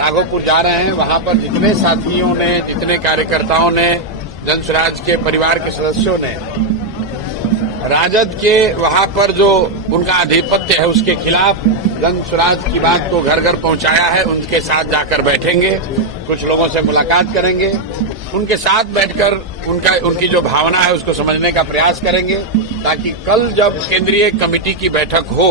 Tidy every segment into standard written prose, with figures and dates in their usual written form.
राघोपुर जा रहे हैं, वहां पर जितने साथियों ने, जितने कार्यकर्ताओं ने, जन स्वराज के परिवार के सदस्यों ने राजद के वहां पर जो उनका आधिपत्य है उसके खिलाफ जन स्वराज की बात को घर घर पहुंचाया है, उनके साथ जाकर बैठेंगे, कुछ लोगों से मुलाकात करेंगे, उनके साथ बैठकर उनकी जो भावना है उसको समझने का प्रयास करेंगे, ताकि कल जब केंद्रीय कमेटी की बैठक हो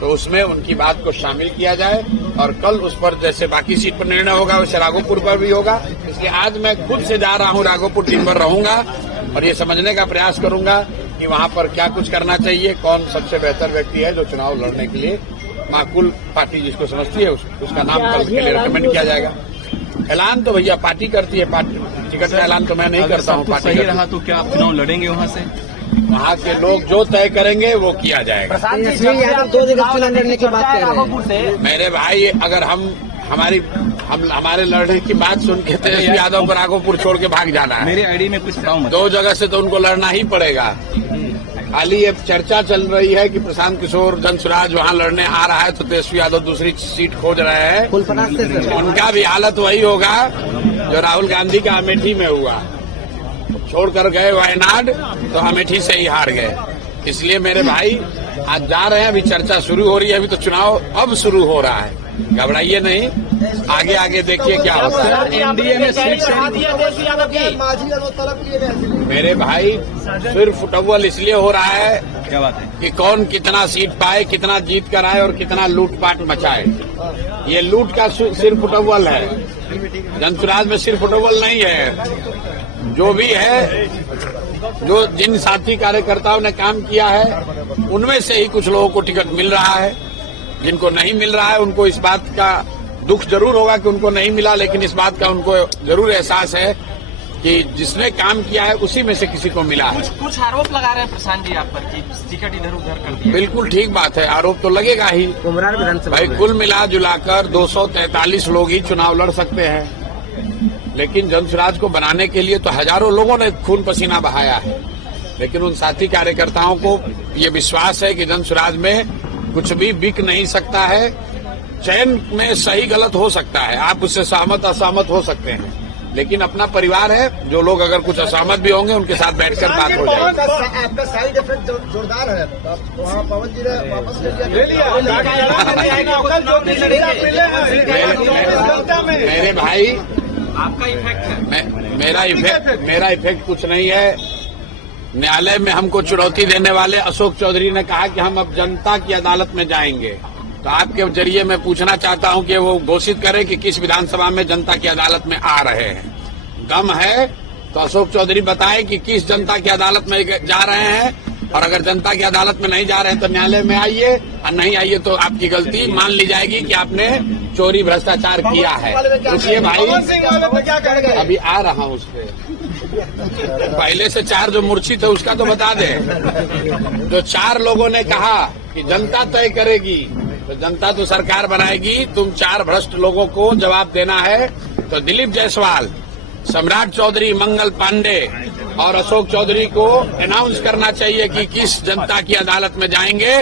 तो उसमें उनकी बात को शामिल किया जाए और कल उस पर जैसे बाकी सीट पर निर्णय होगा वैसे राघोपुर पर भी होगा। इसलिए आज मैं खुद से जा रहा हूं राघोपुर, दिन भर रहूंगा और ये समझने का प्रयास करूंगा कि वहां पर क्या कुछ करना चाहिए, कौन सबसे बेहतर व्यक्ति है जो चुनाव लड़ने के लिए माकूल पार्टी जिसको समझती है उसका नाम कल के लिए रिकमेंड किया जाएगा। ऐलान तो भैया पार्टी करती है, पार्टी टिकट का ऐलान तो मैं नहीं करता हूँ। पार्टी सही रहा तो क्या आप चुनाव लड़ेंगे वहाँ से? वहाँ के लोग जो तय करेंगे वो किया जाएगा। 2 जगह चुनाव लड़ने की बात कर रहे हैं मेरे भाई, अगर हमारे लड़ने की बात सुन के तेजस्वी यादव को राघोपुर छोड़ के भाग जाना है। मेरे आईडी में कुछ 2 जगह से तो उनको लड़ना ही पड़ेगा। खाली ये चर्चा चल रही है कि प्रशांत किशोर जन स्वराज वहाँ लड़ने आ रहा है तो तेजस्वी यादव दूसरी सीट खोज रहे हैं। उनका भी हालत वही होगा जो राहुल गांधी का अमेठी में हुआ, छोड़कर गए वायनाड तो अमेठी से ही हार गए। इसलिए मेरे भाई आज जा रहे हैं, अभी चर्चा शुरू हो रही है, अभी तो चुनाव अब शुरू हो रहा है, घबराइए नहीं, आगे आगे देखिए क्या होता है। एनडीए में मेरे भाई सिर्फ फुटबॉल इसलिए हो रहा है क्या बात है कि कौन कितना सीट पाए, कितना जीत कर आए और कितना लूटपाट मचाए। ये लूट का सिर्फ फुटबॉल है, जन स्वराज में सिर्फ फुटबॉल नहीं है। जो भी है, जो जिन साथी कार्यकर्ताओं ने काम किया है उनमें से ही कुछ लोगों को टिकट मिल रहा है, जिनको नहीं मिल रहा है उनको इस बात का दुख जरूर होगा कि उनको नहीं मिला, लेकिन इस बात का उनको जरूर एहसास है कि जिसने काम किया है उसी में से किसी को मिला है। कुछ आरोप लगा रहे हैं प्रशांत जी आप पर कि टिकट इधर उधर कर दिया। बिल्कुल ठीक बात है, आरोप तो लगेगा ही भाई। कुल मिला जुलाकर 243 लोग ही चुनाव लड़ सकते हैं, लेकिन जन स्वराज को बनाने के लिए तो हजारों लोगों ने खून पसीना बहाया है। लेकिन उन साथी कार्यकर्ताओं को ये विश्वास है कि जन स्वराज में कुछ भी बिक नहीं सकता है। चयन में सही गलत हो सकता है, आप उससे सहमत असहमत हो सकते हैं, लेकिन अपना परिवार है। जो लोग अगर कुछ असहमत भी होंगे उनके साथ बैठकर बात हो जाएगी। आपका साइड इफेक्ट जोरदार है, वहाँ पवन जी ने वापस ले लिया। मेरे भाई, आपका इफेक्ट है, मेरा इफेक्ट कुछ नहीं है। न्यायालय में हमको चुनौती देने वाले अशोक चौधरी ने कहा कि हम अब जनता की अदालत में जाएंगे, तो आपके जरिए मैं पूछना चाहता हूं कि वो घोषित करें कि किस विधानसभा में जनता की अदालत में आ रहे हैं। दम है तो अशोक चौधरी बताए कि किस जनता की अदालत में जा रहे हैं, और अगर जनता की अदालत में नहीं जा रहे हैं तो न्यायालय में आइए, और नहीं आइए तो आपकी गलती मान ली जाएगी कि आपने चोरी भ्रष्टाचार किया है। इसलिए भाई अभी आ रहा हूं उस पर, पहले से 4 जो मूर्छित है उसका तो बता दें। जो 4 लोगों ने कहा कि जनता तय करेगी, तो जनता तो सरकार बनाएगी, तुम 4 भ्रष्ट लोगों को जवाब देना है। तो दिलीप जायसवाल, सम्राट चौधरी, मंगल पांडे और अशोक चौधरी को अनाउंस करना चाहिए कि किस जनता की अदालत में जाएंगे,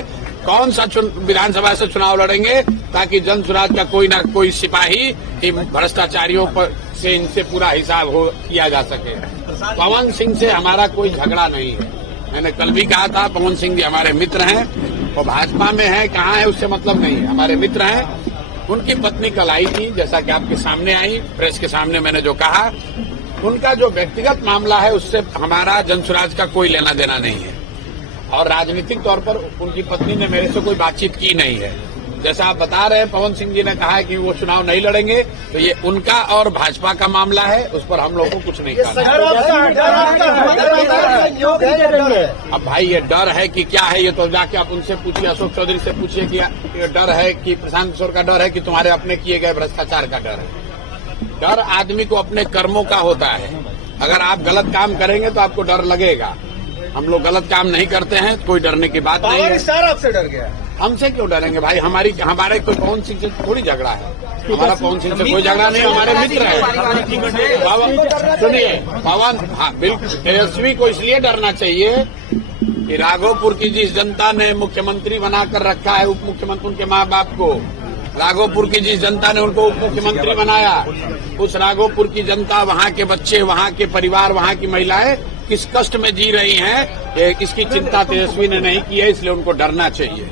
कौन सा विधानसभा से चुनाव लड़ेंगे, ताकि जन स्वराज का कोई न कोई सिपाही इन भ्रष्टाचारियों पर से इनसे पूरा हिसाब किया जा सके। पवन सिंह से हमारा कोई झगड़ा नहीं है, मैंने कल भी कहा था, पवन सिंह जी हमारे मित्र हैं, वो भाजपा में है कहाँ है उससे मतलब नहीं है, हमारे मित्र हैं। उनकी पत्नी कल आई थी, जैसा कि आपके सामने आई, प्रेस के सामने मैंने जो कहा, उनका जो व्यक्तिगत मामला है उससे हमारा जन स्वराज का कोई लेना देना नहीं है, और राजनीतिक तौर पर उनकी पत्नी ने मेरे से कोई बातचीत की नहीं है। जैसा आप बता रहे हैं, पवन सिंह जी ने कहा है कि वो चुनाव नहीं लड़ेंगे, तो ये उनका और भाजपा का मामला है, उस पर हम लोग को कुछ नहीं कहना। अब भाई ये डर है कि क्या है, ये तो जाके आप उनसे पूछिए, अशोक चौधरी से पूछिए कि ये डर है कि प्रशांत किशोर का डर है कि तुम्हारे अपने किए गए भ्रष्टाचार का डर है। डर आदमी को अपने कर्मों का होता है। अगर आप गलत काम करेंगे तो आपको डर लगेगा। हम लोग गलत काम नहीं करते हैं, कोई डरने की बात नहीं है। आपसे डर गया, हमसे क्यों डरेंगे भाई? हमारे कोई पवन सिंह से थोड़ी झगड़ा है, हमारा पवन सिंह से कोई झगड़ा नहीं, हमारे मित्र है। सुनिए पवन, हाँ बिल्कुल, तेजस्वी को इसलिए डरना चाहिए कि राघोपुर की जिस जनता ने मुख्यमंत्री बनाकर रखा है, उप मुख्यमंत्री उनके माँ बाप को, राघोपुर की जिस जनता ने उनको उप मुख्यमंत्री बनाया, उस राघोपुर की जनता, वहाँ के बच्चे, वहाँ के परिवार, वहाँ की महिलाएं किस कष्ट में जी रही हैं, इसकी चिंता तेजस्वी ने नहीं की है, इसलिए उनको डरना चाहिए।